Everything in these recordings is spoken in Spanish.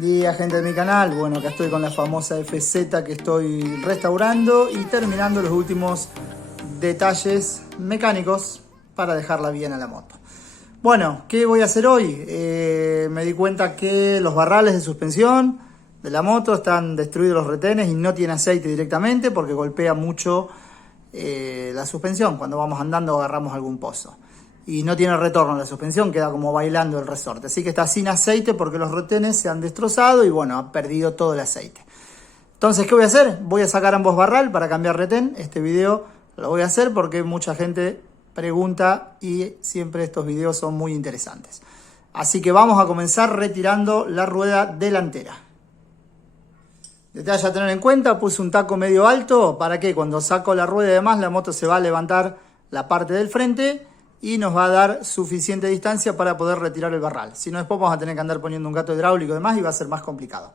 Buen día, gente de mi canal. Bueno, acá estoy con la famosa FZ que estoy restaurando y terminando los últimos detalles mecánicos para dejarla bien a la moto. Bueno, ¿qué voy a hacer hoy? Me di cuenta que los barrales de suspensión de la moto están destruidos los retenes y no tiene aceite directamente porque golpea mucho la suspensión. Cuando vamos andando agarramos algún pozo. Y no tiene retorno la suspensión, queda como bailando el resorte. Así que está sin aceite porque los retenes se han destrozado y bueno, ha perdido todo el aceite. Entonces, ¿qué voy a hacer? Voy a sacar ambos barral para cambiar retén. Este video lo voy a hacer porque mucha gente pregunta y siempre estos videos son muy interesantes. Así que vamos a comenzar retirando la rueda delantera. Detalle a tener en cuenta, puse un taco medio alto para que cuando saco la rueda y demás la moto se va a levantar la parte del frente y nos va a dar suficiente distancia para poder retirar el barral. Si no, después vamos a tener que andar poniendo un gato hidráulico y demás y va a ser más complicado.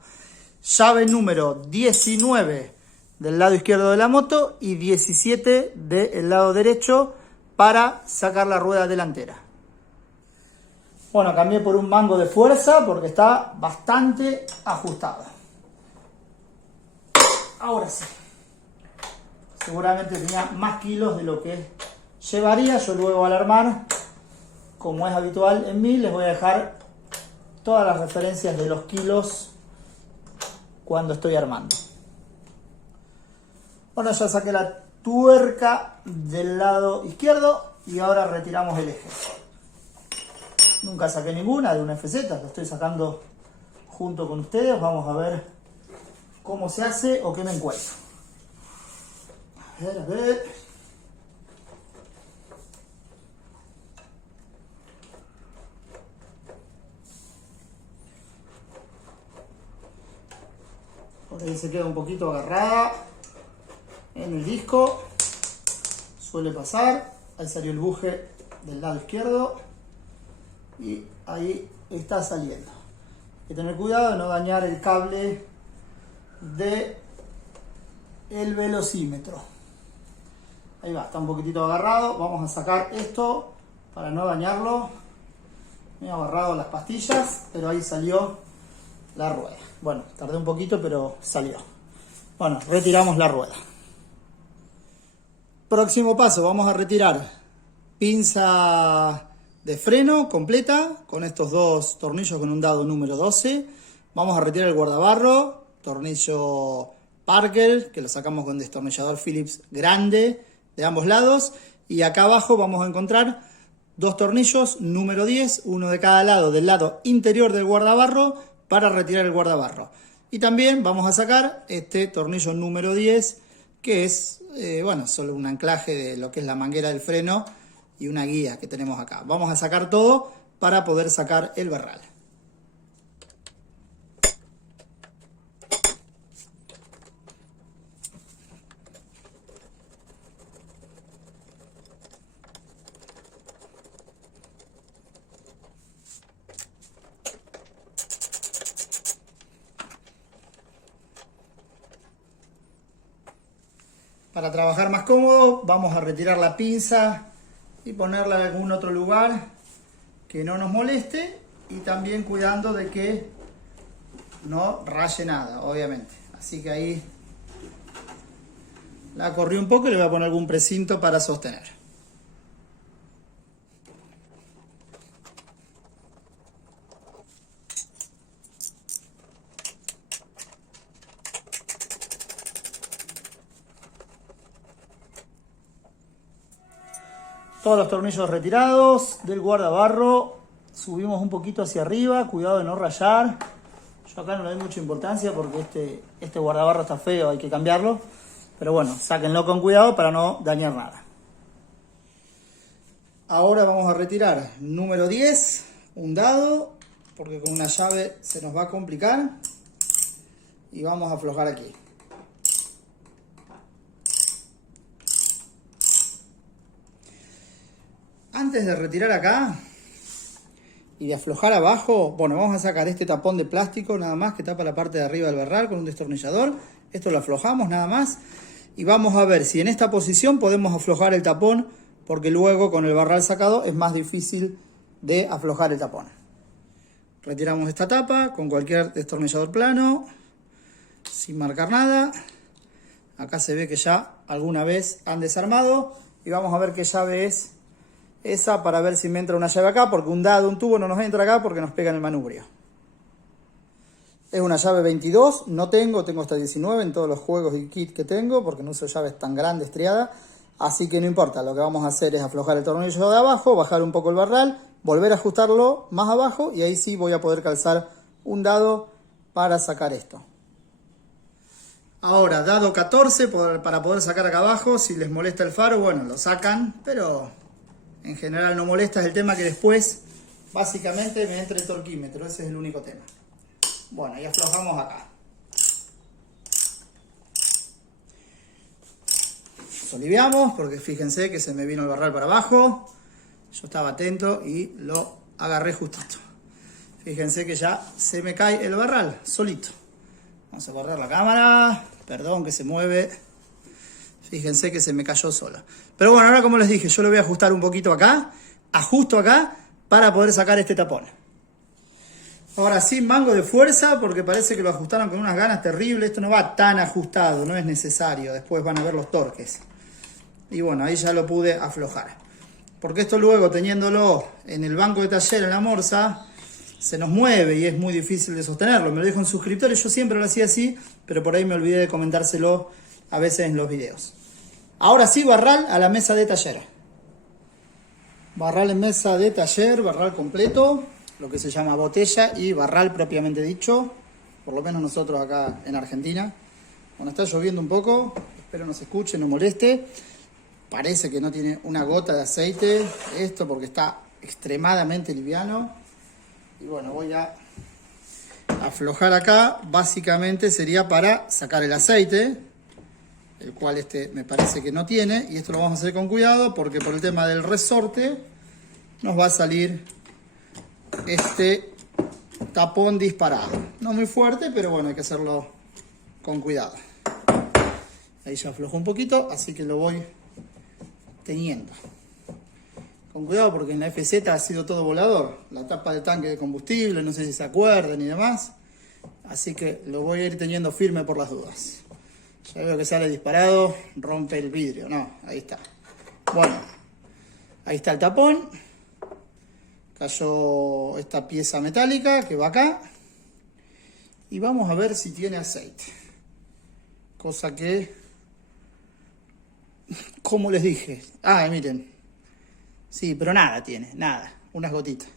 Llave número 19 del lado izquierdo de la moto y 17 del lado derecho para sacar la rueda delantera. Bueno, cambié por un mango de fuerza porque está bastante ajustado. Ahora sí. Seguramente tenía más kilos de lo que llevaría. Yo luego al armar, como es habitual en mí, les voy a dejar todas las referencias de los kilos cuando estoy armando. Bueno, ya saqué la tuerca del lado izquierdo y ahora retiramos el eje. Nunca saqué ninguna de una FZ, la estoy sacando junto con ustedes. Vamos a ver cómo se hace o qué me encuentro. A ver. Por ahí se queda un poquito agarrada en el disco. Suele pasar. Ahí salió el buje del lado izquierdo. Y ahí está saliendo. Hay que tener cuidado de no dañar el cable del velocímetro. Ahí va, está un poquitito agarrado. Vamos a sacar esto para no dañarlo. Me he agarrado las pastillas, pero ahí salió la rueda. Bueno, tardé un poquito, pero salió. Bueno, retiramos la rueda. Próximo paso, vamos a retirar pinza de freno completa con estos dos tornillos con un dado número 12. Vamos a retirar el guardabarro, tornillo Parker, que lo sacamos con destornillador Phillips grande de ambos lados. Y acá abajo vamos a encontrar dos tornillos número 10, uno de cada lado del lado interior del guardabarro para retirar el guardabarro. Y también vamos a sacar este tornillo número 10, que es, bueno, solo un anclaje de lo que es la manguera del freno y una guía que tenemos acá. Vamos a sacar todo para poder sacar el barral. Para trabajar más cómodo, vamos a retirar la pinza y ponerla en algún otro lugar que no nos moleste y también cuidando de que no raye nada, obviamente. Así que ahí la corrí un poco y le voy a poner algún precinto para sostener. Todos los tornillos retirados del guardabarro. Subimos un poquito hacia arriba, cuidado de no rayar. Yo acá no le doy mucha importancia porque este guardabarro está feo, hay que cambiarlo. Pero bueno, sáquenlo con cuidado para no dañar nada. Ahora vamos a retirar número 10, un dado, porque con una llave se nos va a complicar. Y vamos a aflojar aquí. Antes de retirar acá y de aflojar abajo, bueno, vamos a sacar este tapón de plástico nada más que tapa la parte de arriba del barral con un destornillador. Esto lo aflojamos nada más y vamos a ver si en esta posición podemos aflojar el tapón, porque luego con el barral sacado es más difícil de aflojar el tapón. Retiramos esta tapa con cualquier destornillador plano, sin marcar nada. Acá se ve que ya alguna vez han desarmado. Y vamos a ver qué llave es esa para ver si me entra una llave acá, porque un dado, un tubo no nos entra acá porque nos pega en el manubrio. Es una llave 22, no tengo hasta 19 en todos los juegos y kit que tengo, porque no uso llaves tan grandes, estriadas. Así que no importa, lo que vamos a hacer es aflojar el tornillo de abajo, bajar un poco el barral, volver a ajustarlo más abajo y ahí sí voy a poder calzar un dado para sacar esto. Ahora, dado 14 para poder sacar acá abajo. Si les molesta el faro, bueno, lo sacan, pero en general no molesta. Es el tema que después básicamente me entre el torquímetro, ese es el único tema. Bueno, y aflojamos acá. Soliviamos porque fíjense que se me vino el barral para abajo. Yo estaba atento y lo agarré justito. Fíjense que ya se me cae el barral solito. Vamos a correr la cámara. Perdón que se mueve. Fíjense que se me cayó sola. Pero bueno, ahora como les dije, yo lo voy a ajustar un poquito acá. Ajusto acá para poder sacar este tapón. Ahora sin mango de fuerza, porque parece que lo ajustaron con unas ganas terribles. Esto no va tan ajustado, no es necesario. Después van a ver los torques. Y bueno, ahí ya lo pude aflojar. Porque esto luego, teniéndolo en el banco de taller, en la morsa, se nos mueve y es muy difícil de sostenerlo. Me lo dijo un suscriptor y yo siempre lo hacía así, pero por ahí me olvidé de comentárselo a veces en los videos. Ahora sí, barral a la mesa de taller. Barral en mesa de taller, barral completo, lo que se llama botella y barral propiamente dicho, por lo menos nosotros acá en Argentina. Bueno, está lloviendo un poco, espero no se escuche, no moleste. Parece que no tiene una gota de aceite esto porque está extremadamente liviano. Y bueno, voy a aflojar acá, básicamente sería para sacar el aceite, el cual este me parece que no tiene, y esto lo vamos a hacer con cuidado porque por el tema del resorte nos va a salir este tapón disparado. No muy fuerte, pero bueno, hay que hacerlo con cuidado. Ahí ya aflojó un poquito, así que lo voy teniendo. Con cuidado porque en la FZ ha sido todo volador. La tapa de tanque de combustible, no sé si se acuerdan y demás. Así que lo voy a ir teniendo firme por las dudas. Ya veo que sale disparado, rompe el vidrio. No, ahí está. Bueno, ahí está el tapón. Cayó esta pieza metálica que va acá. Y vamos a ver si tiene aceite. Cosa que, como les dije. Ah, miren. Sí, pero nada tiene, nada. Unas gotitas.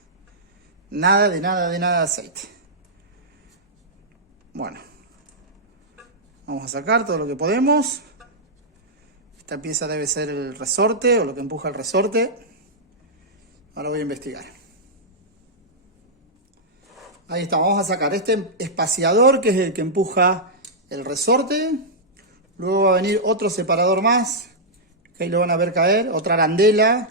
Nada de aceite. Bueno. Vamos a sacar todo lo que podemos. Esta pieza debe ser el resorte o lo que empuja el resorte. Ahora voy a investigar. Ahí está, vamos a sacar este espaciador que es el que empuja el resorte. Luego va a venir otro separador más, que ahí lo van a ver caer, otra arandela.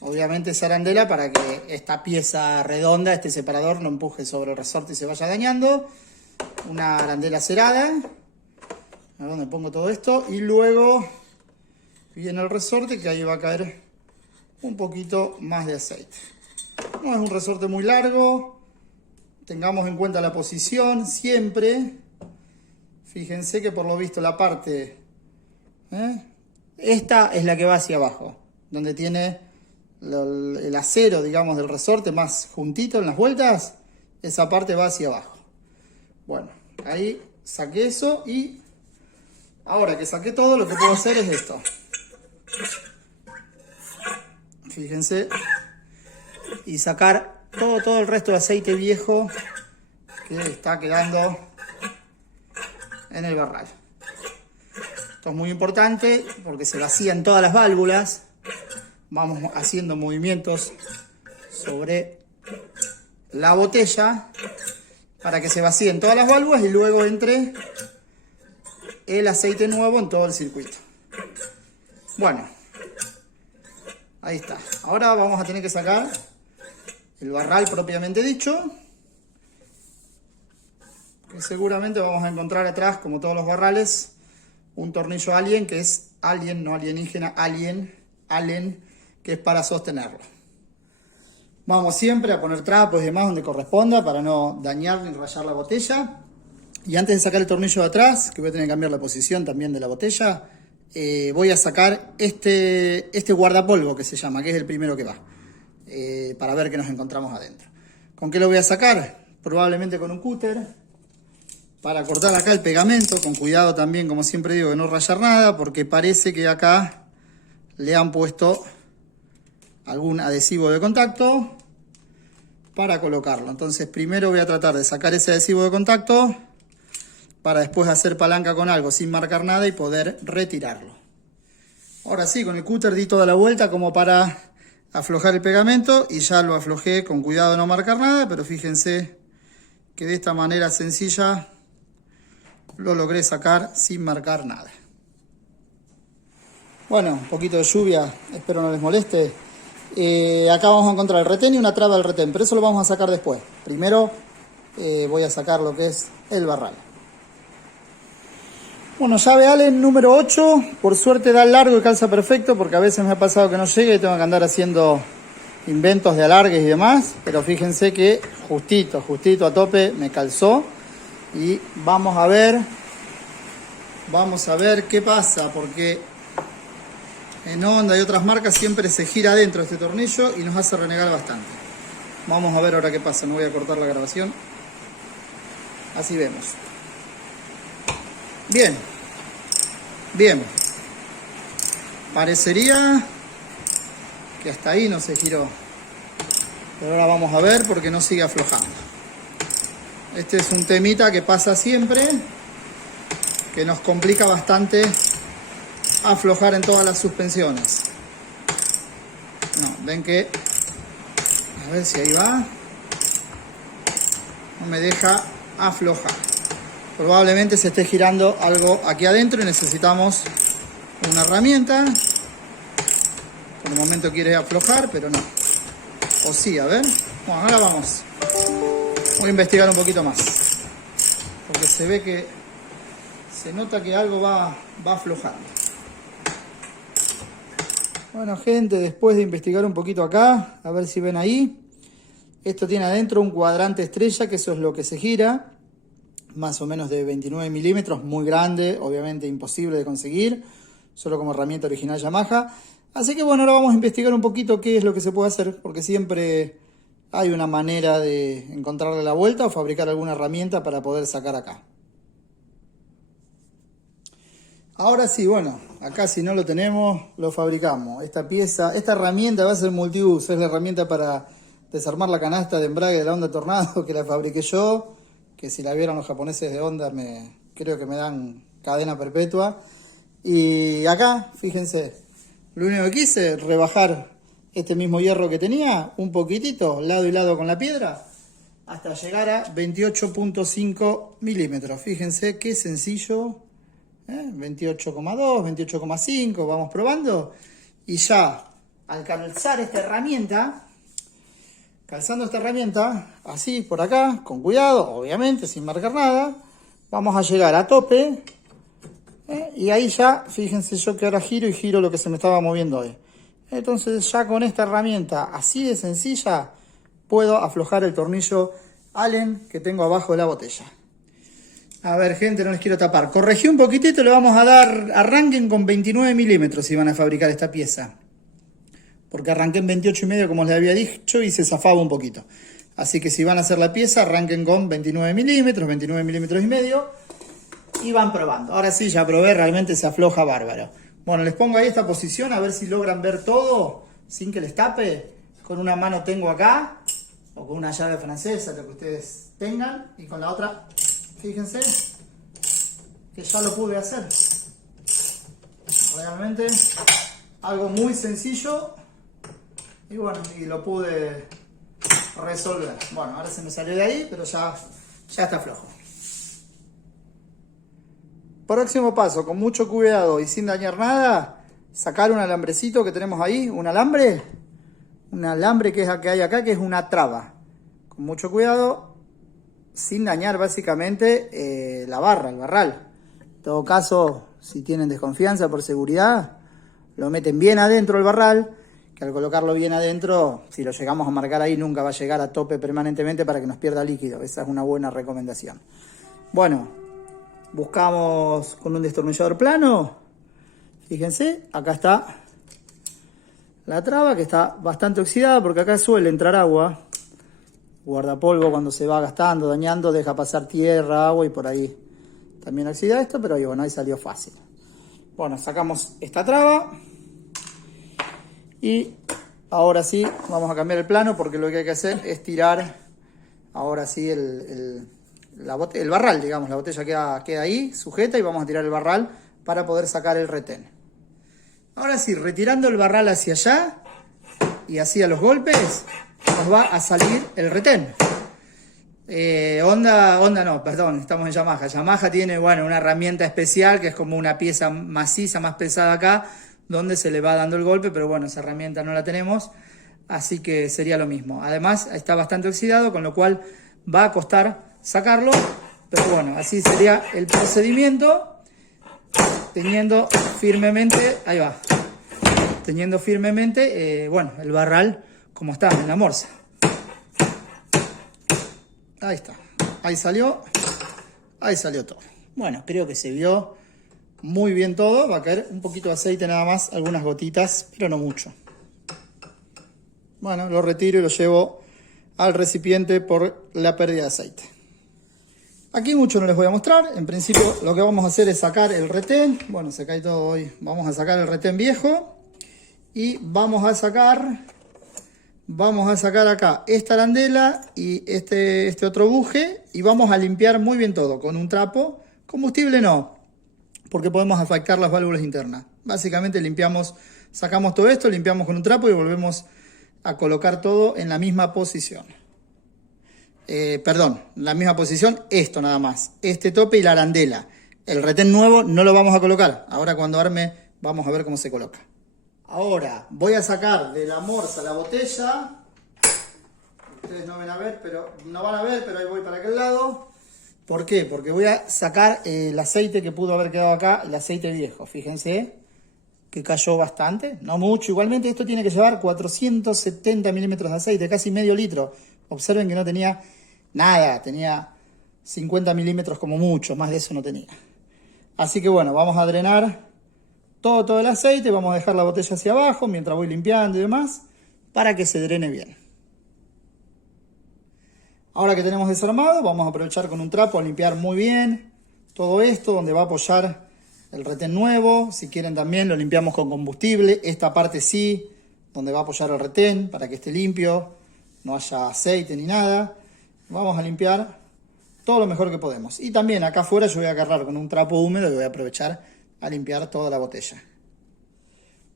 Obviamente esa arandela para que esta pieza redonda, este separador, no empuje sobre el resorte y se vaya dañando. Una arandela cerada. A donde pongo todo esto. Y luego viene el resorte, que ahí va a caer un poquito más de aceite. No es un resorte muy largo. Tengamos en cuenta la posición siempre. Fíjense que por lo visto la parte... esta es la que va hacia abajo. Donde tiene el acero, digamos, del resorte más juntito en las vueltas. Esa parte va hacia abajo. Bueno, ahí saqué eso y... Ahora que saqué todo, lo que puedo hacer es esto. Fíjense. Y sacar todo el resto de aceite viejo que está quedando en el barral. Esto es muy importante porque se vacían todas las válvulas. Vamos haciendo movimientos sobre la botella para que se vacíen todas las válvulas y luego entre el aceite nuevo en todo el circuito. Bueno, ahí está. Ahora vamos a tener que sacar el barral propiamente dicho, que seguramente vamos a encontrar atrás, como todos los barrales, un tornillo Allen, que es Allen, no alienígena, Allen, que es para sostenerlo. Vamos siempre a poner trapos y demás donde corresponda para no dañar ni rayar la botella. Y antes de sacar el tornillo de atrás, que voy a tener que cambiar la posición también de la botella, voy a sacar este guardapolvo que se llama, que es el primero que va, para ver qué nos encontramos adentro. ¿Con qué lo voy a sacar? Probablemente con un cúter, para cortar acá el pegamento, con cuidado también, como siempre digo, de no rayar nada, porque parece que acá le han puesto algún adhesivo de contacto para colocarlo. Entonces primero voy a tratar de sacar ese adhesivo de contacto para después hacer palanca con algo sin marcar nada y poder retirarlo. Ahora sí, con el cúter di toda la vuelta como para aflojar el pegamento y ya lo aflojé con cuidado de no marcar nada, pero fíjense que de esta manera sencilla lo logré sacar sin marcar nada. Bueno, un poquito de lluvia, espero no les moleste. Acá vamos a encontrar el retén y una traba del retén, pero eso lo vamos a sacar después. Primero voy a sacar lo que es el barral. Bueno, llave Allen número 8, por suerte da largo y calza perfecto, porque a veces me ha pasado que no llega y tengo que andar haciendo inventos de alargues y demás, pero fíjense que justito a tope me calzó. Y vamos a ver qué pasa, porque en Honda y otras marcas siempre se gira adentro este tornillo y nos hace renegar bastante. Vamos a ver ahora qué pasa, no voy a cortar la grabación. Así vemos. Bien. Parecería que hasta ahí no se giró. Pero ahora vamos a ver porque no sigue aflojando. Este es un temita que pasa siempre, que nos complica bastante aflojar en todas las suspensiones. No, ven que, a ver si ahí va, no me deja aflojar. Probablemente se esté girando algo aquí adentro y necesitamos una herramienta. Por el momento quiere aflojar, pero no. O sí, a ver. Bueno, ahora vamos. Voy a investigar un poquito más, porque se ve que se nota que algo va aflojando. Bueno, gente, después de investigar un poquito acá, a ver si ven ahí, esto tiene adentro un cuadrante estrella, que eso es lo que se gira, más o menos de 29 milímetros, muy grande, obviamente imposible de conseguir, solo como herramienta original Yamaha. Así que bueno, ahora vamos a investigar un poquito qué es lo que se puede hacer, porque siempre hay una manera de encontrarle la vuelta o fabricar alguna herramienta para poder sacar acá. Ahora sí, bueno, acá si no lo tenemos, lo fabricamos. Esta pieza, esta herramienta va a ser multiuso, es la herramienta para desarmar la canasta de embrague de la Honda Tornado, que la fabriqué yo, que si la vieron los japoneses de Honda creo que me dan cadena perpetua. Y acá, fíjense, lo único que quise es rebajar este mismo hierro que tenía, un poquitito, lado y lado con la piedra, hasta llegar a 28.5 milímetros. Fíjense qué sencillo, 28,2, 28,5, vamos probando. Y ya, al calzando esta herramienta, así por acá, con cuidado, obviamente, sin marcar nada, vamos a llegar a tope. Y ahí ya, fíjense yo que ahora giro lo que se me estaba moviendo hoy. Entonces ya con esta herramienta así de sencilla puedo aflojar el tornillo Allen que tengo abajo de la botella. A ver, gente, no les quiero tapar. Corregí un poquitito, le vamos a dar, arranquen con 29 milímetros si van a fabricar esta pieza. Porque arranqué en 28,5 como les había dicho y se zafaba un poquito. Así que si van a hacer la pieza, arranquen con 29 milímetros, 29 milímetros y medio. Y van probando. Ahora sí, ya probé, realmente se afloja bárbaro. Bueno, les pongo ahí esta posición a ver si logran ver todo sin que les tape. Con una mano tengo acá, o con una llave francesa, lo que ustedes tengan. Y con la otra, fíjense, que ya lo pude hacer. Realmente, algo muy sencillo. Y bueno, y lo pude resolver. Bueno, ahora se me salió de ahí, pero ya está flojo. Próximo paso, con mucho cuidado y sin dañar nada, sacar un alambrecito que tenemos ahí, un alambre que es el que hay acá, que es una traba. Con mucho cuidado, sin dañar básicamente la barra, el barral. En todo caso, si tienen desconfianza por seguridad, lo meten bien adentro del barral, que al colocarlo bien adentro, si lo llegamos a marcar ahí, nunca va a llegar a tope permanentemente para que nos pierda líquido. Esa es una buena recomendación. Bueno, buscamos con un destornillador plano. Fíjense, acá está la traba, que está bastante oxidada porque acá suele entrar agua. Guardapolvo, cuando se va gastando, dañando, deja pasar tierra, agua, y por ahí también oxida esto, pero ahí, bueno, ahí salió fácil. Bueno, sacamos esta traba y ahora sí vamos a cambiar el plano, porque lo que hay que hacer es tirar ahora sí el barral, digamos. La botella queda ahí sujeta y vamos a tirar el barral para poder sacar el retén. Ahora sí, retirando el barral hacia allá y hacia los golpes, nos va a salir el retén. Honda no, perdón, estamos en Yamaha. Yamaha tiene, bueno, una herramienta especial que es como una pieza maciza, más pesada acá, donde se le va dando el golpe, pero bueno, esa herramienta no la tenemos, así que sería lo mismo. Además, está bastante oxidado, con lo cual va a costar sacarlo, pero bueno, así sería el procedimiento, teniendo firmemente, ahí va, teniendo firmemente, bueno, el barral como está en la morsa. Ahí está, ahí salió todo. Bueno, creo que se vio muy bien todo. Va a caer un poquito de aceite nada más, algunas gotitas, pero no mucho. Bueno, lo retiro y lo llevo al recipiente por la pérdida de aceite. Aquí mucho no les voy a mostrar. En principio lo que vamos a hacer es sacar el retén. Bueno, se cae todo hoy. Vamos a sacar el retén viejo y vamos a sacar acá esta arandela y este otro buje, y vamos a limpiar muy bien todo con un trapo. Combustible no, porque podemos afectar las válvulas internas. Básicamente sacamos todo esto, limpiamos con un trapo y volvemos a colocar todo en la misma posición. La misma posición, esto nada más. Este tope y la arandela. El retén nuevo no lo vamos a colocar. Ahora cuando arme vamos a ver cómo se coloca. Ahora voy a sacar de la morsa la botella. Ustedes no van a ver, pero ahí voy para aquel lado. ¿Por qué? Porque voy a sacar el aceite que pudo haber quedado acá, el aceite viejo. Fíjense que cayó bastante, no mucho. Igualmente esto tiene que llevar 470 milímetros de aceite, casi medio litro. Observen que no tenía nada, tenía 50 milímetros como mucho, más de eso no tenía. Así que bueno, vamos a drenar todo el aceite, vamos a dejar la botella hacia abajo mientras voy limpiando y demás, para que se drene bien. Ahora que tenemos desarmado, vamos a aprovechar con un trapo a limpiar muy bien todo esto, donde va a apoyar el retén nuevo. Si quieren también lo limpiamos con combustible, esta parte sí, donde va a apoyar el retén, para que esté limpio, no haya aceite ni nada. Vamos a limpiar todo lo mejor que podemos. Y también acá afuera yo voy a agarrar con un trapo húmedo y voy a aprovechar a limpiar toda la botella.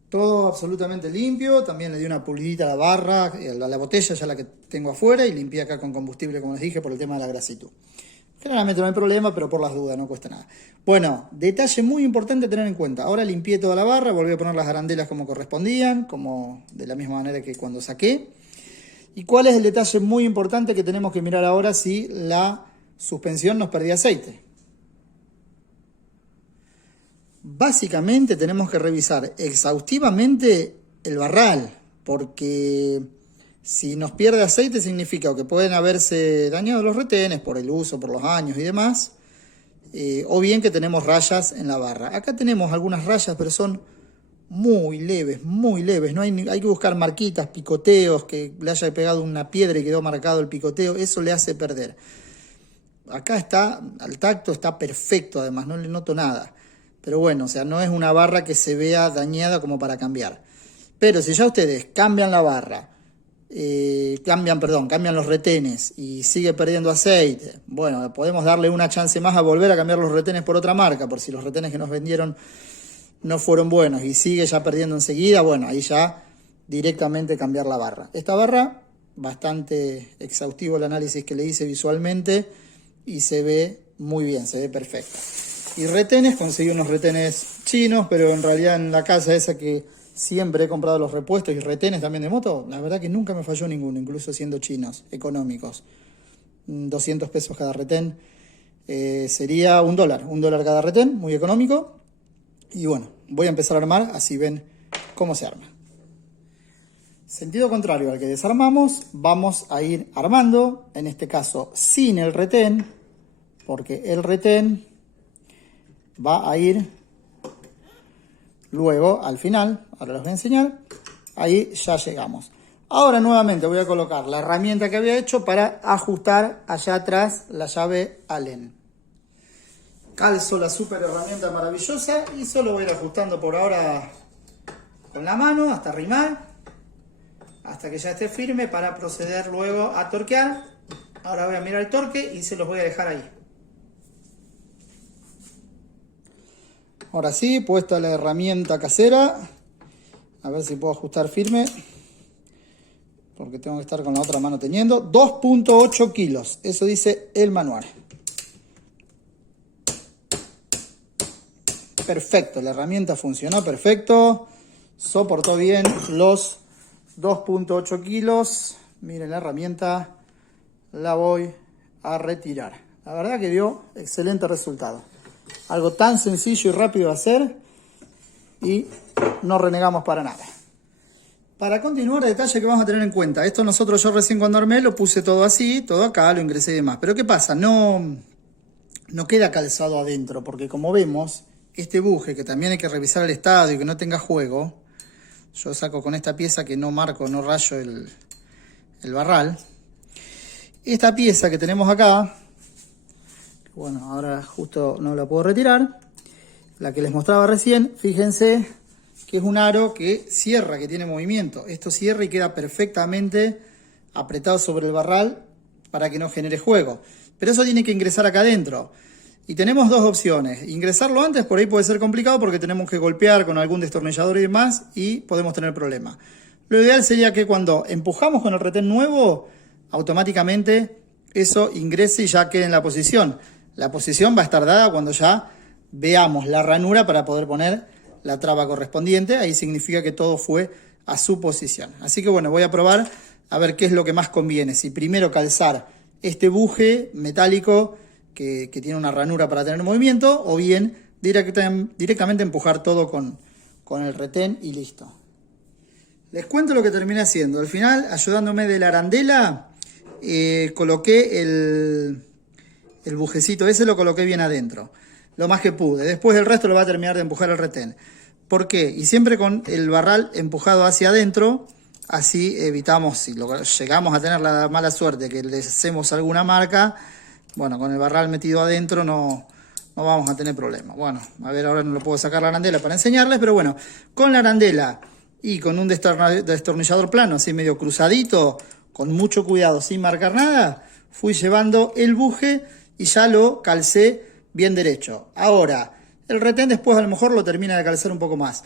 Todo absolutamente limpio. También le di una pulidita a la barra, a la botella, ya la que tengo afuera, y limpié acá con combustible, como les dije, por el tema de la grasitud. Generalmente no hay problema, pero por las dudas no cuesta nada. Bueno, detalle muy importante a tener en cuenta. Ahora limpié toda la barra, volví a poner las arandelas como correspondían, como de la misma manera que cuando saqué. ¿Y cuál es el detalle muy importante que tenemos que mirar ahora si la suspensión nos perdía aceite? Básicamente tenemos que revisar exhaustivamente el barral, porque si nos pierde aceite significa o que pueden haberse dañado los retenes por el uso, por los años y demás, o bien que tenemos rayas en la barra. Acá tenemos algunas rayas, pero son muy leves, no hay que buscar marquitas, picoteos, que le haya pegado una piedra y quedó marcado el picoteo, eso le hace perder. Acá está, al tacto está perfecto, además no le noto nada. Pero bueno, o sea, no es una barra que se vea dañada como para cambiar. Pero si ya ustedes cambian la barra, cambian los retenes y sigue perdiendo aceite, bueno, podemos darle una chance más a volver a cambiar los retenes por otra marca, por si los retenes que nos vendieron no fueron buenos y sigue ya perdiendo enseguida, bueno, ahí ya directamente cambiar la barra. Esta barra, bastante exhaustivo el análisis que le hice visualmente y se ve muy bien, se ve perfecto. Y retenes, conseguí unos retenes chinos, pero en realidad en la casa esa que siempre he comprado los repuestos y retenes también de moto, la verdad que nunca me falló ninguno, incluso siendo chinos, económicos. 200 pesos cada retén, sería $1 cada retén, muy económico. Y bueno, voy a empezar a armar, así ven cómo se arma. Sentido contrario al que desarmamos, vamos a ir armando, en este caso sin el retén, porque el retén va a ir luego al final. Ahora les voy a enseñar. Ahí ya llegamos. Ahora nuevamente voy a colocar la herramienta que había hecho para ajustar allá atrás la llave Allen. Calzo la super herramienta maravillosa y solo voy a ir ajustando por ahora con la mano hasta arrimar, hasta que ya esté firme para proceder luego a torquear. Ahora voy a mirar el torque y se los voy a dejar ahí. Ahora sí, puesta la herramienta casera, a ver si puedo ajustar firme, porque tengo que estar con la otra mano teniendo. 2.8 kilos, eso dice el manual. Perfecto, la herramienta funcionó perfecto, soportó bien los 2.8 kilos. Miren la herramienta, la voy a retirar. La verdad que dio excelente resultado. Algo tan sencillo y rápido de hacer y no renegamos para nada. Para continuar, detalle que vamos a tener en cuenta. Esto yo recién cuando armé lo puse todo así, todo acá, lo ingresé y demás. Pero ¿qué pasa? No queda calzado adentro, porque como vemos, este buje, que también hay que revisar el estado y que no tenga juego, yo saco con esta pieza que no marco, no rayo el barral. Esta pieza que tenemos acá, bueno, ahora justo no la puedo retirar, la que les mostraba recién, fíjense que es un aro que cierra, que tiene movimiento. Esto cierra y queda perfectamente apretado sobre el barral para que no genere juego. Pero eso tiene que ingresar acá adentro. Y tenemos dos opciones. Ingresarlo antes por ahí puede ser complicado porque tenemos que golpear con algún destornillador y demás y podemos tener problemas. Lo ideal sería que cuando empujamos con el retén nuevo, automáticamente eso ingrese y ya quede en la posición. La posición va a estar dada cuando ya veamos la ranura para poder poner la traba correspondiente. Ahí significa que todo fue a su posición. Así que bueno, voy a probar a ver qué es lo que más conviene. Si primero calzar este buje metálico que tiene una ranura para tener movimiento, o bien directamente empujar todo con el retén y listo. Les cuento lo que terminé haciendo. Al final, ayudándome de la arandela, coloqué el bujecito ese, lo coloqué bien adentro, lo más que pude. Después el resto lo va a terminar de empujar el retén. ¿Por qué? Y siempre con el barral empujado hacia adentro, así evitamos, si llegamos a tener la mala suerte que le hacemos alguna marca, bueno, con el barral metido adentro no vamos a tener problemas. Bueno, a ver, ahora no lo puedo sacar la arandela para enseñarles, pero bueno, con la arandela y con un destornillador plano, así medio cruzadito, con mucho cuidado, sin marcar nada, fui llevando el buje y ya lo calcé bien derecho. Ahora, el retén después a lo mejor lo termina de calzar un poco más.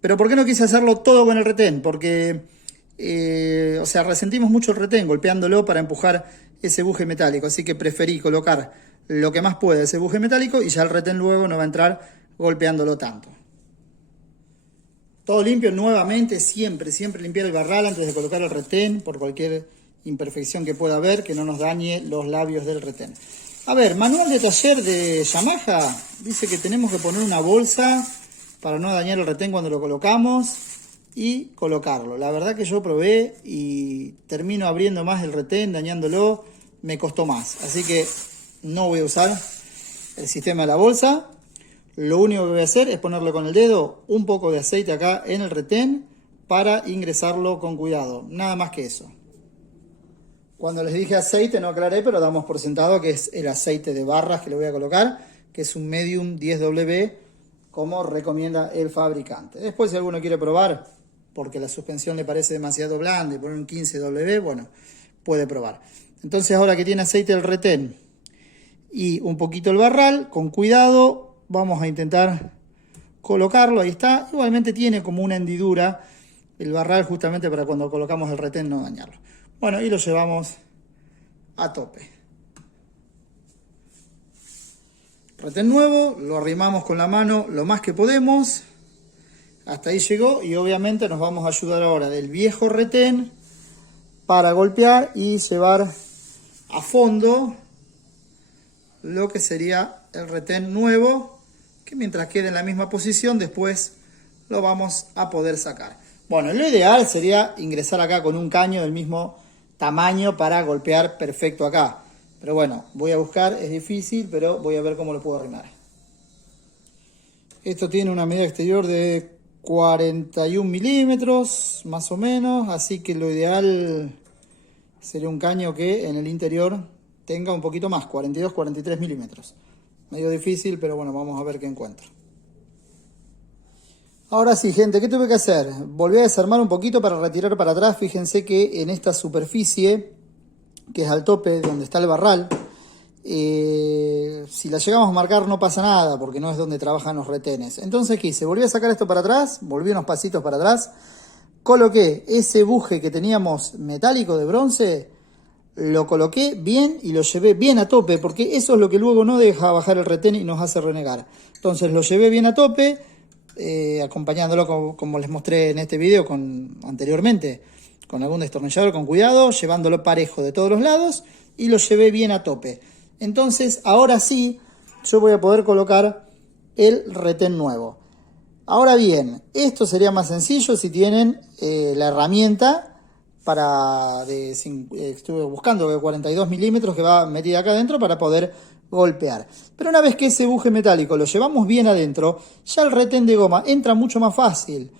Pero ¿por qué no quise hacerlo todo con el retén? Porque, resentimos mucho el retén golpeándolo para empujar ese buje metálico. Así que preferí colocar lo que más puede ese buje metálico y ya el retén luego no va a entrar golpeándolo tanto. Todo limpio nuevamente, siempre limpiar el barral antes de colocar el retén por cualquier imperfección que pueda haber que no nos dañe los labios del retén. A ver, manual de taller de Yamaha dice que tenemos que poner una bolsa para no dañar el retén cuando lo colocamos y colocarlo. La verdad que yo probé y termino abriendo más el retén, dañándolo, me costó más. Así que no voy a usar el sistema de la bolsa. Lo único que voy a hacer es ponerle con el dedo un poco de aceite acá en el retén para ingresarlo con cuidado. Nada más que eso. Cuando les dije aceite no aclaré, pero damos por sentado que es el aceite de barras que le voy a colocar, que es un Medium 10W, como recomienda el fabricante. Después, si alguno quiere probar, porque la suspensión le parece demasiado blanda y poner un 15W, bueno, puede probar. Entonces, ahora que tiene aceite el retén y un poquito el barral, con cuidado, vamos a intentar colocarlo. Ahí está. Igualmente tiene como una hendidura el barral justamente para cuando colocamos el retén no dañarlo. Bueno, y lo llevamos a tope. Retén nuevo, lo arrimamos con la mano lo más que podemos. Hasta ahí llegó y obviamente nos vamos a ayudar ahora del viejo retén para golpear y llevar a fondo lo que sería el retén nuevo, que mientras quede en la misma posición después lo vamos a poder sacar. Bueno, lo ideal sería ingresar acá con un caño del mismo tamaño para golpear perfecto acá. Pero bueno, voy a buscar, es difícil, pero voy a ver cómo lo puedo arrimar. Esto tiene una medida exterior de 41 milímetros, más o menos, así que lo ideal sería un caño que en el interior tenga un poquito más, 42, 43 milímetros. Medio difícil, pero bueno, vamos a ver qué encuentro. Ahora sí, gente, ¿qué tuve que hacer? Volví a desarmar un poquito para retirar para atrás. Fíjense que en esta superficie, que es al tope donde está el barral, si la llegamos a marcar no pasa nada, porque no es donde trabajan los retenes. Entonces, ¿qué hice? Volví a sacar esto para atrás, volví unos pasitos para atrás, coloqué ese buje que teníamos metálico de bronce, lo coloqué bien y lo llevé bien a tope, porque eso es lo que luego no deja bajar el retén y nos hace renegar. Entonces lo llevé bien a tope, acompañándolo como les mostré en este video anteriormente, con algún destornillador con cuidado, llevándolo parejo de todos los lados y lo llevé bien a tope. Entonces ahora sí yo voy a poder colocar el retén nuevo. Ahora bien, esto sería más sencillo si tienen la herramienta estuve buscando de 42 milímetros que va metida acá adentro para poder golpear. Pero una vez que ese buje metálico lo llevamos bien adentro, ya el retén de goma entra mucho más fácil.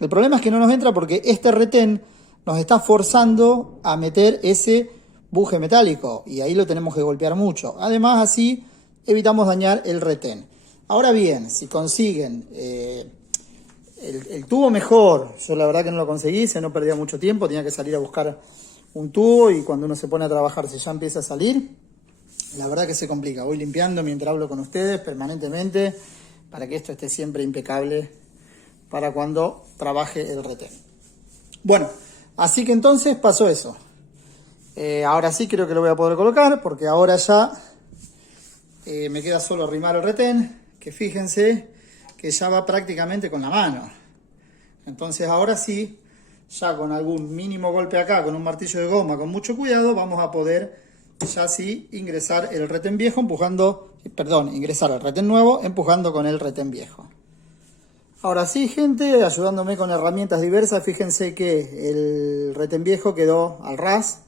El problema es que no nos entra porque este retén nos está forzando a meter ese buje metálico y ahí lo tenemos que golpear mucho. Además, así evitamos dañar el retén. Ahora bien, si consiguen el tubo mejor, yo la verdad que no lo conseguí, no perdía mucho tiempo, tenía que salir a buscar un tubo y cuando uno se pone a trabajar, si ya empieza a salir, la verdad que se complica. Voy limpiando mientras hablo con ustedes permanentemente para que esto esté siempre impecable para cuando trabaje el retén. Bueno, así que entonces pasó eso. Ahora sí creo que lo voy a poder colocar porque ahora ya me queda solo arrimar el retén, que fíjense que ya va prácticamente con la mano. Entonces ahora sí, ya con algún mínimo golpe acá, con un martillo de goma, con mucho cuidado, vamos a poder ya sí ingresar el retén viejo ingresar el retén nuevo empujando con el retén viejo. Ahora sí, gente, ayudándome con herramientas diversas, fíjense que el retén viejo quedó al ras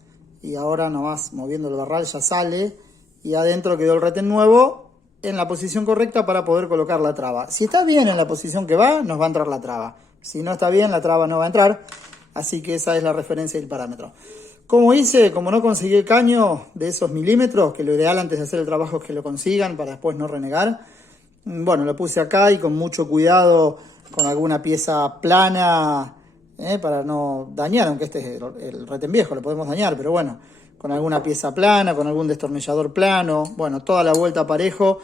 y ahora nomás moviendo el barral ya sale y adentro quedó el retén nuevo en la posición correcta para poder colocar la traba. Si está bien en la posición que va, nos va a entrar la traba. Si no está bien, la traba no va a entrar. Así que esa es la referencia y el parámetro. Como hice, como no conseguí el caño de esos milímetros, que lo ideal antes de hacer el trabajo es que lo consigan para después no renegar. Bueno, lo puse acá y con mucho cuidado, con alguna pieza plana, para no dañar, aunque este es el retén viejo, lo podemos dañar, pero bueno, con alguna pieza plana, con algún destornillador plano, bueno, toda la vuelta parejo,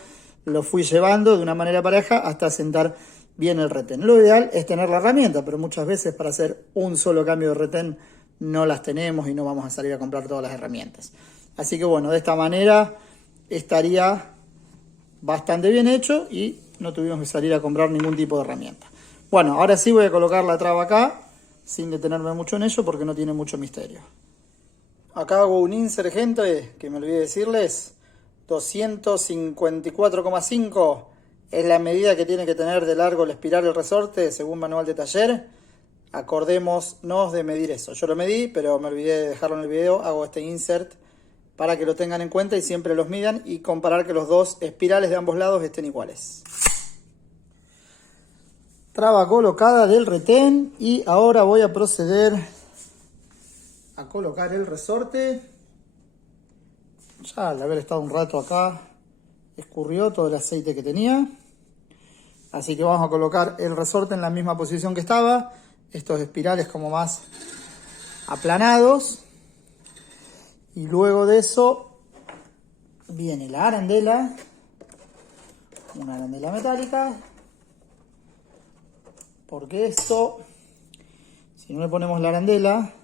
lo fui llevando de una manera pareja hasta sentar bien el retén. Lo ideal es tener la herramienta, pero muchas veces para hacer un solo cambio de retén no las tenemos y no vamos a salir a comprar todas las herramientas. Así que bueno, de esta manera estaría bastante bien hecho y no tuvimos que salir a comprar ningún tipo de herramienta. Bueno, ahora sí voy a colocar la traba acá, sin detenerme mucho en ello porque no tiene mucho misterio. Acá hago un insert, gente, que me olvidé decirles, 254,5 es la medida que tiene que tener de largo el espiral del resorte según manual de taller. Acordémonos de medir eso. Yo lo medí, pero me olvidé de dejarlo en el video. Hago este insert para que lo tengan en cuenta y siempre los midan y comparar que los dos espirales de ambos lados estén iguales. Traba colocada del retén y ahora voy a proceder a colocar el resorte. Ya al haber estado un rato acá escurrió todo el aceite que tenía, así que vamos a colocar el resorte en la misma posición que estaba, estos espirales como más aplanados, y luego de eso viene la arandela, una arandela metálica, porque esto, si no le ponemos la arandela,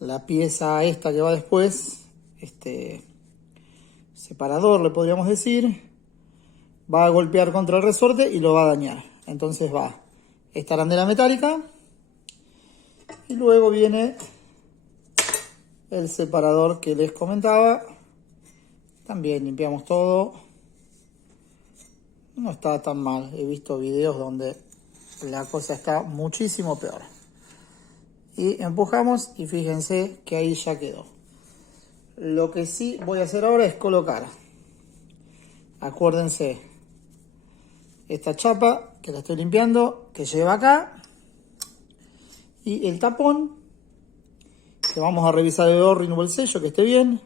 la pieza esta que va después, este separador le podríamos decir, va a golpear contra el resorte y lo va a dañar. Entonces va esta arandela metálica y luego viene el separador que les comentaba. También limpiamos todo, no está tan mal. He visto videos donde la cosa está muchísimo peor. Y empujamos y fíjense que ahí ya quedó. Lo que sí voy a hacer ahora es colocar, acuérdense, esta chapa que la estoy limpiando, que lleva acá, y el tapón, que vamos a revisar el O-ring o el sello, que esté bien,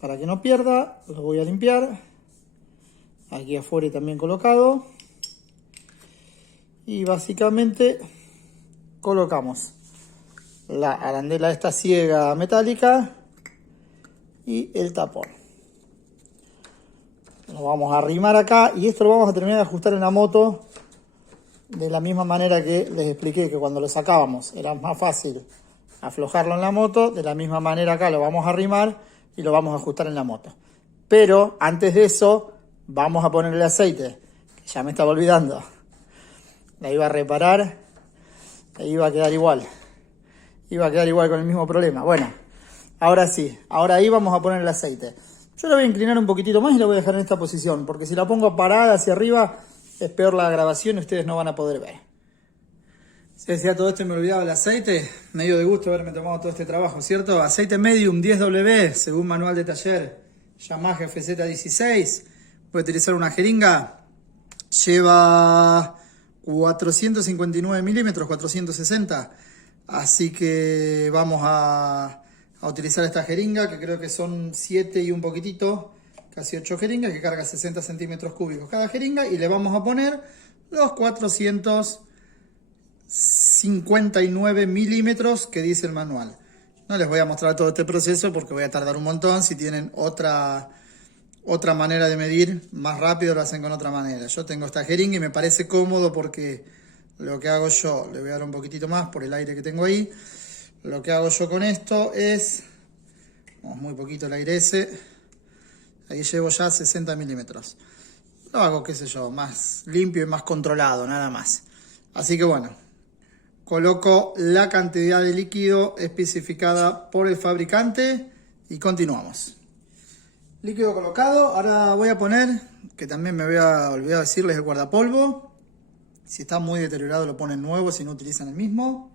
para que no pierda. Lo voy a limpiar, aquí afuera también colocado, y básicamente colocamos la arandela esta ciega metálica y el tapón. Lo vamos a arrimar acá y esto lo vamos a terminar de ajustar en la moto de la misma manera que les expliqué que cuando lo sacábamos era más fácil aflojarlo en la moto. De la misma manera acá lo vamos a arrimar y lo vamos a ajustar en la moto. Pero antes de eso vamos a poner el aceite, que ya me estaba olvidando. La iba a reparar e iba a quedar igual. Iba a quedar igual con el mismo problema. Bueno, ahora sí, ahora ahí vamos a poner el aceite. Yo la voy a inclinar un poquitito más y la voy a dejar en esta posición, porque si la pongo parada hacia arriba es peor la grabación y ustedes no van a poder ver. Si decía todo esto y me olvidaba el aceite, me dio de gusto haberme tomado todo este trabajo, ¿cierto? Aceite medium 10W, según manual de taller, Yamaha FZ16. Voy a utilizar una jeringa, lleva 459 milímetros, 460. Así que vamos a utilizar esta jeringa, que creo que son 7 y un poquitito, casi 8 jeringas, que carga 60 centímetros cúbicos cada jeringa, y le vamos a poner los 459 milímetros que dice el manual. No les voy a mostrar todo este proceso porque voy a tardar un montón. Si tienen otra manera de medir más rápido, lo hacen con otra manera. Yo tengo esta jeringa y me parece cómodo porque lo que hago yo, le voy a dar un poquitito más por el aire que tengo ahí. Lo que hago yo con esto es, vamos, muy poquito el aire ese, ahí llevo ya 60 milímetros. Lo hago, qué sé yo, más limpio y más controlado, nada más. Así que bueno, coloco la cantidad de líquido especificada por el fabricante y continuamos. Líquido colocado, ahora voy a poner, que también me había olvidado decirles, el guardapolvo. Si está muy deteriorado lo ponen nuevo, si no utilizan el mismo.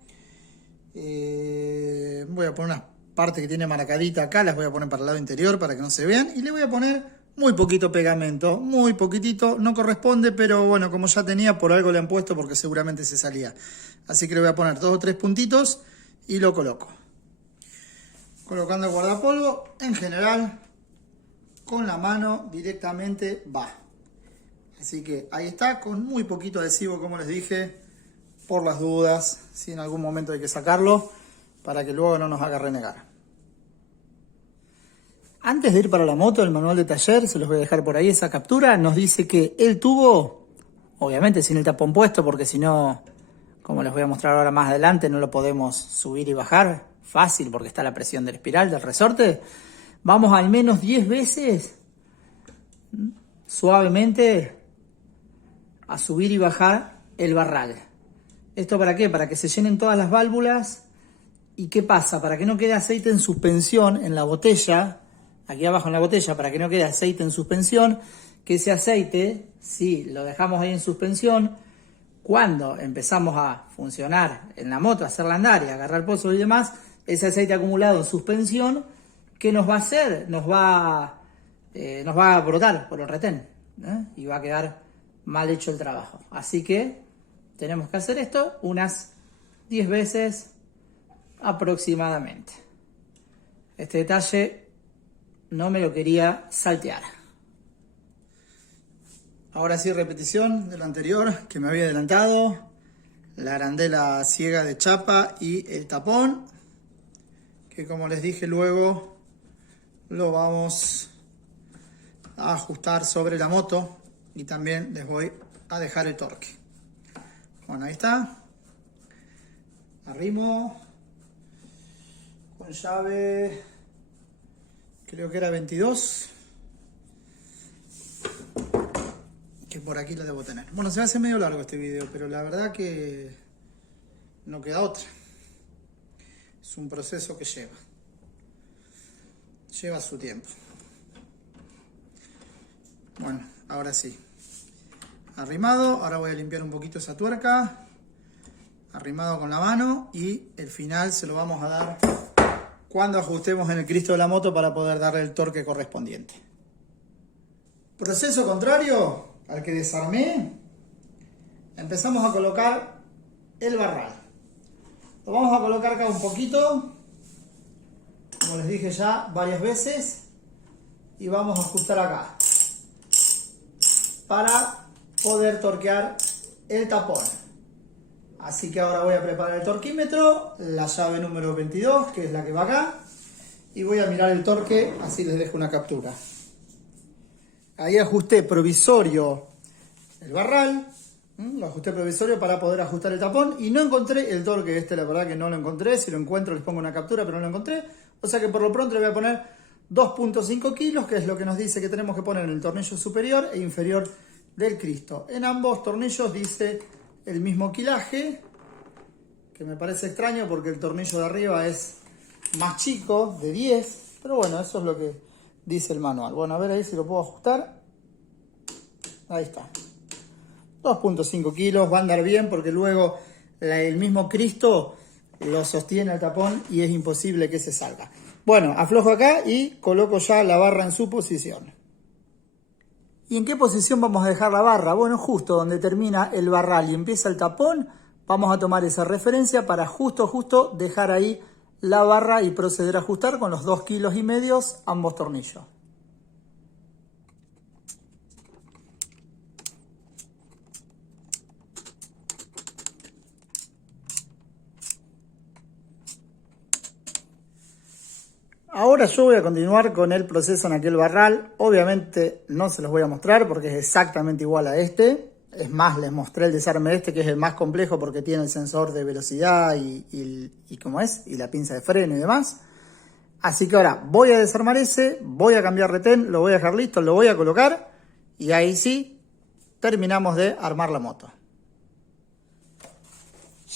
Voy a poner unas partes que tiene marcadita acá, las voy a poner para el lado interior para que no se vean. Y le voy a poner muy poquito pegamento, muy poquitito, no corresponde, pero bueno, como ya tenía, por algo le han puesto porque seguramente se salía. Así que le voy a poner 2 o 3 puntitos y lo coloco. Colocando el guardapolvo, en general, con la mano directamente va. Así que ahí está, con muy poquito adhesivo, como les dije, por las dudas, si en algún momento hay que sacarlo, para que luego no nos haga renegar. Antes de ir para la moto, el manual de taller, se los voy a dejar por ahí esa captura, nos dice que el tubo, obviamente sin el tapón puesto, porque si no, como les voy a mostrar ahora más adelante, no lo podemos subir y bajar fácil, porque está la presión del espiral, del resorte. Vamos al menos 10 veces, suavemente, a subir y bajar el barral. ¿Esto para qué? Para que se llenen todas las válvulas. ¿Y qué pasa? Para que no quede aceite en suspensión en la botella, aquí abajo en la botella, para que no quede aceite en suspensión, que ese aceite, si lo dejamos ahí en suspensión, cuando empezamos a funcionar en la moto, a hacerla andar y a agarrar pozos y demás, ese aceite acumulado en suspensión, ¿qué nos va a hacer? Nos va a brotar por el retén, y va a quedar mal hecho el trabajo. Así que tenemos que hacer esto unas 10 veces aproximadamente. Este detalle no me lo quería saltear. Ahora sí, repetición de lo anterior que me había adelantado. La arandela ciega de chapa y el tapón, que como les dije luego lo vamos a ajustar sobre la moto, y también les voy a dejar el torque. Bueno, ahí está. Arrimo con llave, creo que era 22, que por aquí la debo tener. Bueno, se me hace medio largo este video, pero la verdad que no queda otra. Es un proceso que lleva su tiempo. Bueno, ahora sí. arrimado. Ahora voy a limpiar un poquito esa tuerca. Arrimado con la mano y el final se lo vamos a dar cuando ajustemos en el Cristo de la moto para poder darle el torque correspondiente. Proceso contrario al que desarmé. Empezamos a colocar el barral. Lo vamos a colocar acá un poquito, como les dije ya varias veces, y vamos a ajustar acá para poder torquear el tapón. Así que ahora voy a preparar el torquímetro, la llave número 22, que es la que va acá, y voy a mirar el torque, así les dejo una captura. Ahí ajusté provisorio el barral, lo ajusté provisorio para poder ajustar el tapón, y no encontré el torque, la verdad que no lo encontré. Si lo encuentro les pongo una captura, pero no lo encontré. O sea que por lo pronto le voy a poner 2.5 kilos, que es lo que nos dice que tenemos que poner en el tornillo superior e inferior del Cristo. En ambos tornillos dice el mismo quilaje, que me parece extraño porque el tornillo de arriba es más chico, de 10, pero bueno, eso es lo que dice el manual. Bueno, a ver ahí si lo puedo ajustar. Ahí está. 2.5 kilos, va a andar bien porque luego el mismo Cristo lo sostiene el tapón y es imposible que se salga. Bueno, aflojo acá y coloco ya la barra en su posición. ¿Y en qué posición vamos a dejar la barra? Bueno, justo donde termina el barral y empieza el tapón, vamos a tomar esa referencia para justo dejar ahí la barra y proceder a ajustar con los 2,5 kilos ambos tornillos. Ahora yo voy a continuar con el proceso en aquel barral. Obviamente no se los voy a mostrar porque es exactamente igual a este. Es más, les mostré el desarme de este, que es el más complejo porque tiene el sensor de velocidad y ¿cómo es? Y la pinza de freno y demás. Así que ahora voy a desarmar ese, voy a cambiar retén, lo voy a dejar listo, lo voy a colocar y ahí sí terminamos de armar la moto.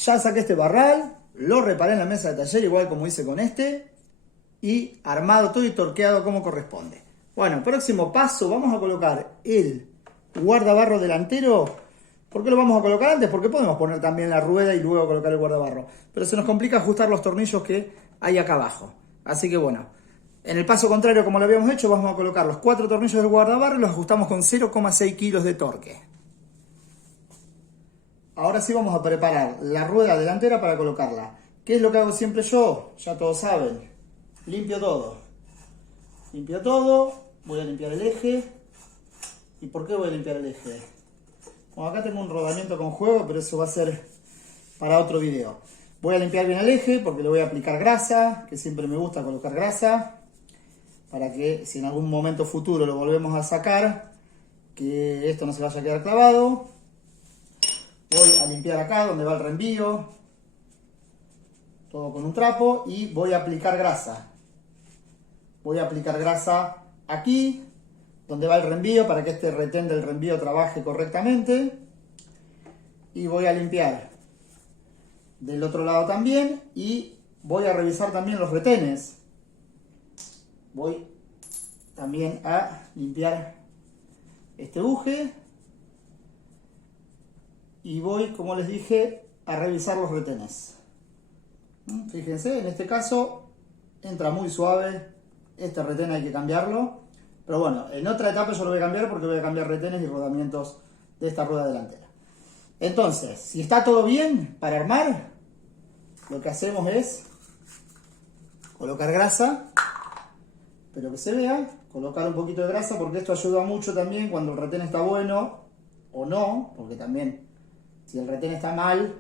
Ya saqué este barral, lo reparé en la mesa de taller igual como hice con este. Y armado todo y torqueado como corresponde. Bueno, próximo paso, vamos a colocar el guardabarro delantero. ¿Por qué lo vamos a colocar antes? Porque podemos poner también la rueda y luego colocar el guardabarro. Pero se nos complica ajustar los tornillos que hay acá abajo. Así que bueno, en el paso contrario como lo habíamos hecho, vamos a colocar los 4 tornillos del guardabarro y los ajustamos con 0,6 kilos de torque. Ahora sí vamos a preparar la rueda delantera para colocarla. ¿Qué es lo que hago siempre yo? Ya todos saben. Limpio todo, voy a limpiar el eje. ¿Y por qué voy a limpiar el eje? Bueno, acá tengo un rodamiento con juego, pero eso va a ser para otro video. Voy a limpiar bien el eje porque le voy a aplicar grasa, que siempre me gusta colocar grasa, para que si en algún momento futuro lo volvemos a sacar, que esto no se vaya a quedar clavado. Voy a limpiar acá donde va el reenvío, todo con un trapo, y voy a aplicar grasa. Voy a aplicar grasa aquí, donde va el reenvío, para que este retén del reenvío trabaje correctamente. Y voy a limpiar del otro lado también. Y voy a revisar también los retenes. Voy también a limpiar este buje. Y voy, como les dije, a revisar los retenes. Fíjense, en este caso entra muy suave. Este retén hay que cambiarlo, pero bueno, en otra etapa yo lo voy a cambiar porque voy a cambiar retenes y rodamientos de esta rueda delantera. Entonces, si está todo bien para armar, lo que hacemos es colocar grasa, pero que se vea, colocar un poquito de grasa porque esto ayuda mucho también cuando el retén está bueno o no, porque también si el retén está mal,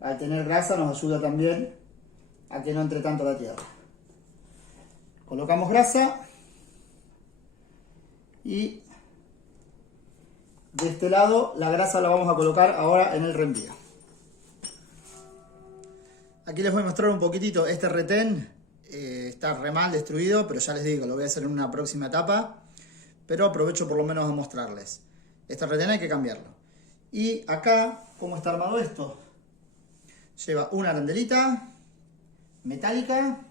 al tener grasa nos ayuda también a que no entre tanto la tierra. Colocamos grasa y de este lado la grasa la vamos a colocar ahora en el reenvío. Aquí les voy a mostrar un poquitito este retén. Está re mal destruido, pero ya les digo, lo voy a hacer en una próxima etapa. Pero aprovecho por lo menos a mostrarles. Este retén hay que cambiarlo. Y acá, ¿cómo está armado esto? Lleva una arandelita metálica.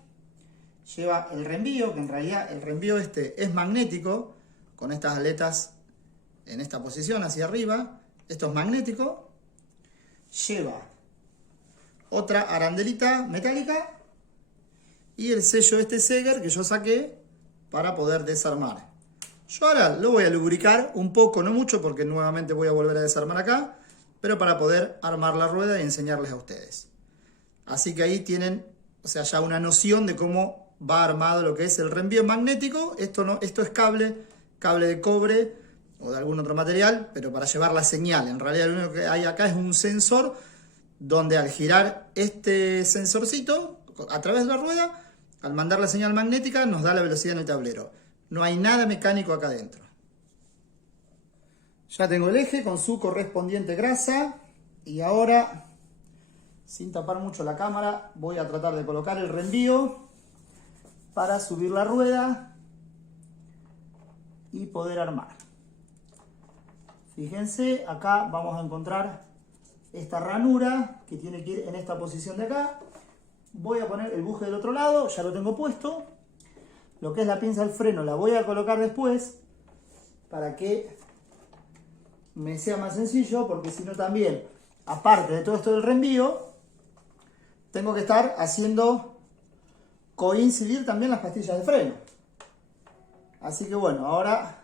Lleva el reenvío, que en realidad el reenvío este es magnético, con estas aletas en esta posición hacia arriba. Esto es magnético. Lleva otra arandelita metálica y el sello este Seger que yo saqué para poder desarmar. Yo ahora lo voy a lubricar un poco, no mucho, porque nuevamente voy a volver a desarmar acá, pero para poder armar la rueda y enseñarles a ustedes. Así que ahí tienen, o sea, ya una noción de cómo va armado lo que es el reenvío magnético. Esto es cable de cobre o de algún otro material, pero para llevar la señal. En realidad lo único que hay acá es un sensor donde al girar este sensorcito a través de la rueda, al mandar la señal magnética nos da la velocidad en el tablero. No hay nada mecánico acá adentro. Ya tengo el eje con su correspondiente grasa y ahora, sin tapar mucho la cámara, voy a tratar de colocar el reenvío para subir la rueda y poder armar. Fíjense, acá vamos a encontrar esta ranura que tiene que ir en esta posición de acá. Voy a poner el buje del otro lado, ya lo tengo puesto. Lo que es la pinza del freno la voy a colocar después para que me sea más sencillo, porque si no también, aparte de todo esto del reenvío, tengo que estar haciendo coincidir también las pastillas de freno. Así que bueno, ahora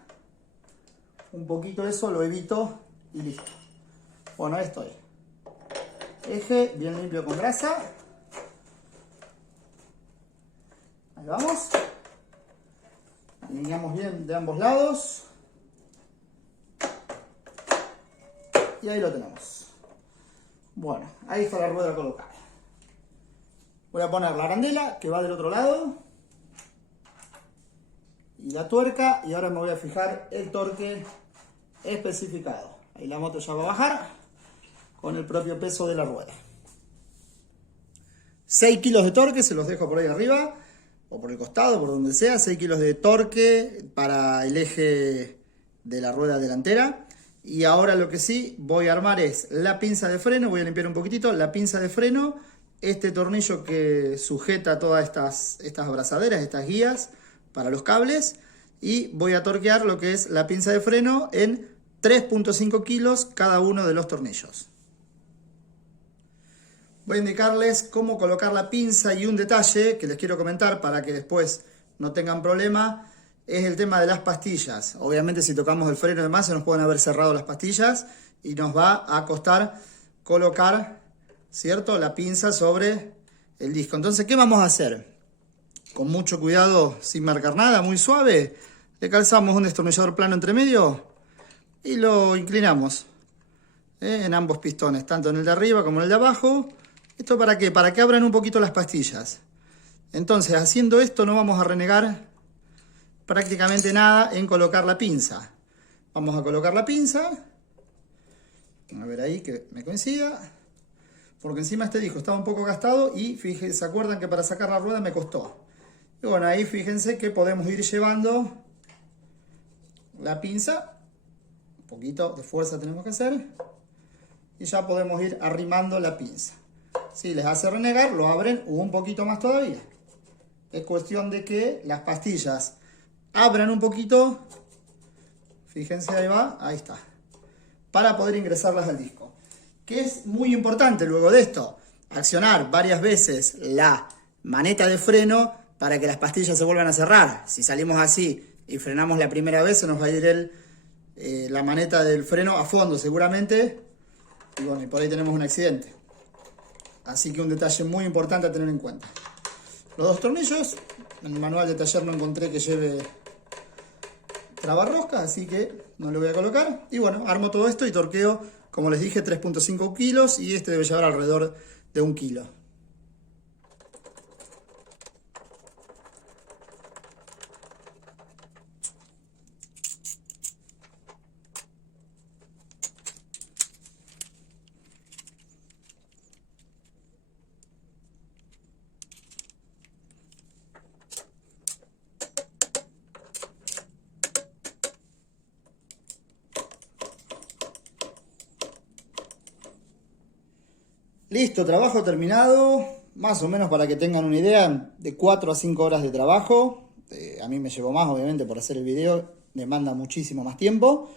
un poquito eso lo evito y listo. Bueno, ahí estoy. Eje bien limpio con grasa. Ahí vamos. Alineamos bien de ambos lados. Y ahí lo tenemos. Bueno, ahí está la rueda colocada. Voy a poner la arandela que va del otro lado. Y la tuerca. Y ahora me voy a fijar el torque especificado. Ahí la moto ya va a bajar con el propio peso de la rueda. 6 kilos de torque, se los dejo por ahí arriba. O por el costado, por donde sea. 6 kilos de torque para el eje de la rueda delantera. Y ahora lo que sí voy a armar es la pinza de freno. Voy a limpiar un poquitito la pinza de freno. Este tornillo que sujeta todas estas abrazaderas, estas guías para los cables. Y voy a torquear lo que es la pinza de freno en 3.5 kilos cada uno de los tornillos. Voy a indicarles cómo colocar la pinza, y un detalle que les quiero comentar para que después no tengan problema es el tema de las pastillas. Obviamente si tocamos el freno y demás se nos pueden haber cerrado las pastillas y nos va a costar colocar, ¿cierto?, la pinza sobre el disco. Entonces, ¿qué vamos a hacer? Con mucho cuidado, sin marcar nada, muy suave, le calzamos un destornillador plano entre medio y lo inclinamos en ambos pistones, tanto en el de arriba como en el de abajo. ¿Esto para qué? Para que abran un poquito las pastillas. Entonces, haciendo esto no vamos a renegar prácticamente nada en colocar la pinza. Vamos a colocar la pinza. A ver ahí que me coincida. Porque encima este disco estaba un poco gastado y fíjense, ¿se acuerdan que para sacar la rueda me costó? Y bueno, ahí fíjense que podemos ir llevando la pinza. Un poquito de fuerza tenemos que hacer. Y ya podemos ir arrimando la pinza. Si les hace renegar, lo abren un poquito más todavía. Es cuestión de que las pastillas abran un poquito. Fíjense, ahí va, ahí está. Para poder ingresarlas al disco. Que es muy importante luego de esto, accionar varias veces la maneta de freno para que las pastillas se vuelvan a cerrar. Si salimos así y frenamos la primera vez, se nos va a ir la maneta del freno a fondo seguramente. Y bueno, y por ahí tenemos un accidente. Así que un detalle muy importante a tener en cuenta. Los dos tornillos, en el manual de taller no encontré que lleve trabarrosca, así que no lo voy a colocar. Y bueno, armo todo esto y torqueo, como les dije, 3.5 kilos y este debe llevar alrededor de 1 kilo. Listo, trabajo terminado, más o menos para que tengan una idea, de 4 a 5 horas de trabajo. A mí me llevó más, obviamente, por hacer el video, demanda muchísimo más tiempo.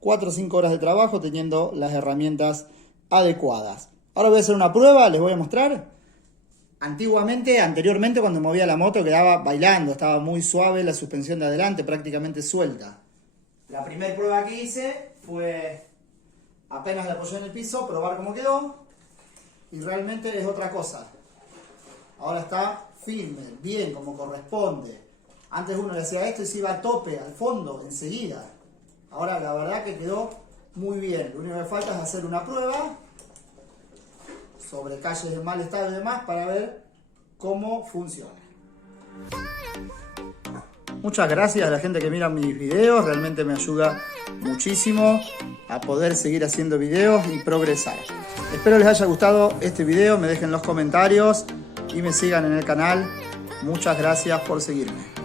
4 o 5 horas de trabajo teniendo las herramientas adecuadas. Ahora voy a hacer una prueba, les voy a mostrar. Anteriormente cuando movía la moto quedaba bailando, estaba muy suave la suspensión de adelante, prácticamente suelta. La primera prueba que hice fue, apenas la apoyé en el piso, probar cómo quedó, y realmente es otra cosa. Ahora está firme, bien, como corresponde. Antes uno le hacía esto y se iba a tope, al fondo, enseguida. Ahora la verdad que quedó muy bien. Lo único que falta es hacer una prueba sobre calles en mal estado y demás para ver cómo funciona. Muchas gracias a la gente que mira mis videos, realmente me ayuda muchísimo a poder seguir haciendo videos y progresar. Espero les haya gustado este video, me dejen los comentarios y me sigan en el canal. Muchas gracias por seguirme.